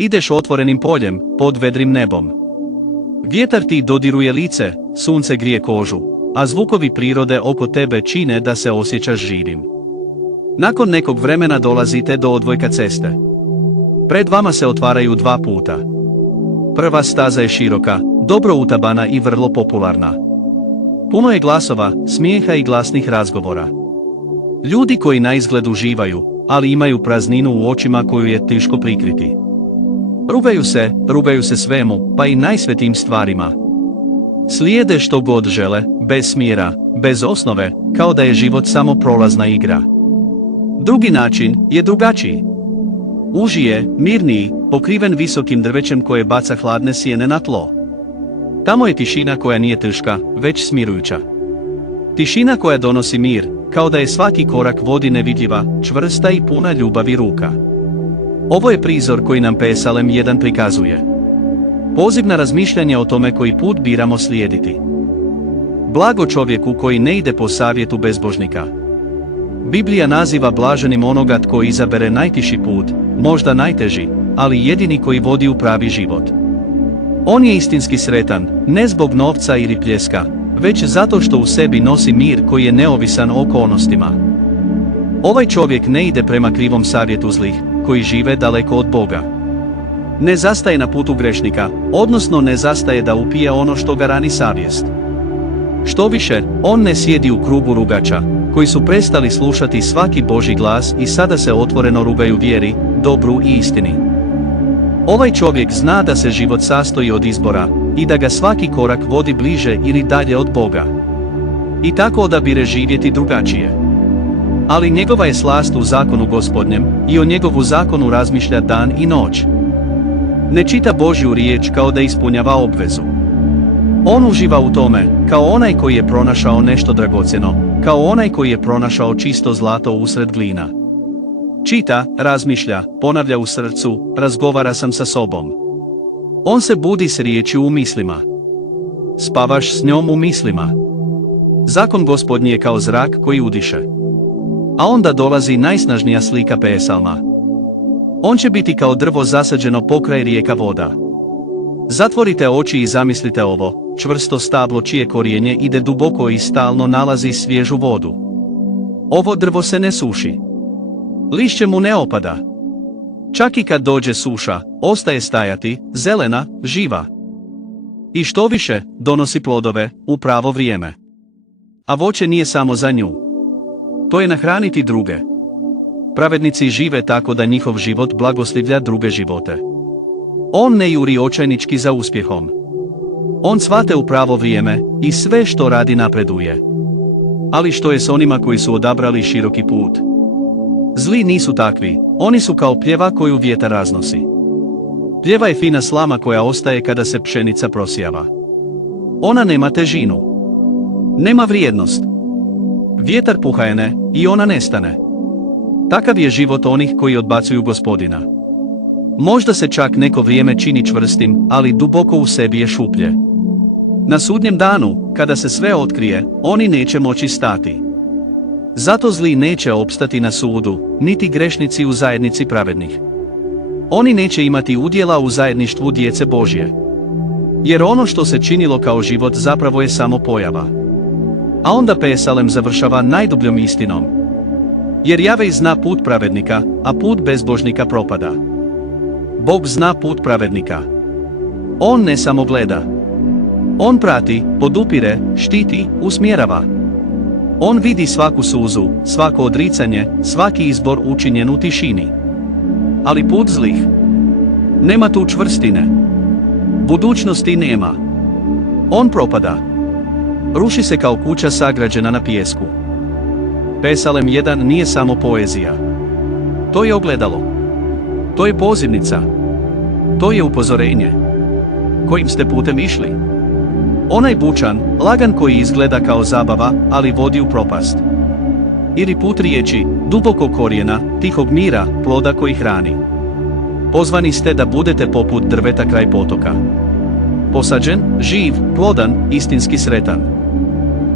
Ideš otvorenim poljem, pod vedrim nebom. Vjetar ti dodiruje lice, sunce grije kožu, a zvukovi prirode oko tebe čine da se osjećaš živim. Nakon nekog vremena dolazite do odvojka ceste. Pred vama se otvaraju dva puta. Prva staza je široka, dobro utabana i vrlo popularna. Puno je glasova, smijeha i glasnih razgovora. Ljudi koji na izgled uživaju, ali imaju prazninu u očima koju je teško prikriti. Rugaju se svemu, pa i najsvetijim stvarima. Slijede što god žele, bez smjera, bez osnove, kao da je život samo prolazna igra. Drugi način je drugačiji. Uži je, mirniji, pokriven visokim drvećem koje baca hladne sjene na tlo. Tamo je tišina koja nije teška, već smirujuća. Tišina koja donosi mir, kao da je svaki korak vodi nevidljiva, čvrsta i puna ljubavi ruka. Ovo je prizor koji nam Psalm 1 prikazuje. Poziv na razmišljanje o tome koji put biramo slijediti. Blago čovjeku koji ne ide po savjetu bezbožnika. Biblija naziva blaženim onoga tko izabere najtiši put, možda najteži, ali jedini koji vodi u pravi život. On je istinski sretan, ne zbog novca ili pljeska, već zato što u sebi nosi mir koji je neovisan o okolnostima. Ovaj čovjek ne ide prema krivom savjetu zlih, koji žive daleko od Boga. Ne zastaje na putu grešnika, odnosno ne zastaje da upije ono što ga rani savjest. Štoviše, on ne sjedi u krugu rugača, koji su prestali slušati svaki Božji glas i sada se otvoreno rugaju vjeri, dobru i istini. Ovaj čovjek zna da se život sastoji od izbora i da ga svaki korak vodi bliže ili dalje od Boga. I tako odabire živjeti drugačije. Ali njegova je slast u zakonu Gospodnjem i o njegovu zakonu razmišlja dan i noć. Ne čita Božju riječ kao da ispunjava obvezu. On uživa u tome, kao onaj koji je pronašao nešto dragocjeno, kao onaj koji je pronašao čisto zlato usred glina. Čita, razmišlja, ponavlja u srcu, razgovara sam sa sobom. On se budi s riječju u mislima. Spavaš s njom u mislima. Zakon Gospodnji je kao zrak koji udiše. A onda dolazi najsnažnija slika Psalma. On će biti kao drvo zasađeno pokraj rijeka voda. Zatvorite oči i zamislite ovo, čvrsto stablo čije korijenje ide duboko i stalno nalazi svježu vodu. Ovo drvo se ne suši. Lišće mu ne opada. Čak i kad dođe suša, ostaje stajati, zelena, živa. I što više, donosi plodove, u pravo vrijeme. A voće nije samo za nju. To je nahraniti druge. Pravednici žive tako da njihov život blagoslivlja druge živote. On ne juri očajnički za uspjehom. On cvate u pravo vrijeme i sve što radi napreduje. Ali što je s onima koji su odabrali široki put? Zli nisu takvi, oni su kao pljeva koju vjetar raznosi. Pljeva je fina slama koja ostaje kada se pšenica prosijava. Ona nema težinu. Nema vrijednost. Vjetar puhajne i ona nestane. Takav je život onih koji odbacuju Gospodina. Možda se čak neko vrijeme čini čvrstim, ali duboko u sebi je šuplje. Na sudnjem danu, kada se sve otkrije, oni neće moći stati. Zato zli neće opstati na sudu, niti grešnici u zajednici pravednih. Oni neće imati udjela u zajedništvu djece Božje. Jer ono što se činilo kao život zapravo je samo pojava. A onda Psalm završava najdubljom istinom. Jer Jahve zna put pravednika, a put bezbožnika propada. Bog zna put pravednika. On ne samo gleda. On prati, podupire, štiti, usmjerava. On vidi svaku suzu, svako odricanje, svaki izbor učinjen u tišini. Ali put zlih. Nema tu čvrstine. Budućnosti nema. On propada. Ruši se kao kuća sagrađena na pijesku. Psalm 1 nije samo poezija. To je ogledalo. To je pozivnica. To je upozorenje. Kojim ste putem išli? Onaj bučan, lagan koji izgleda kao zabava, ali vodi u propast. Ili put riječi, dubokog korijena, tihog mira, ploda koji hrani. Pozvani ste da budete poput drveta kraj potoka. Posađen, živ, plodan, istinski sretan.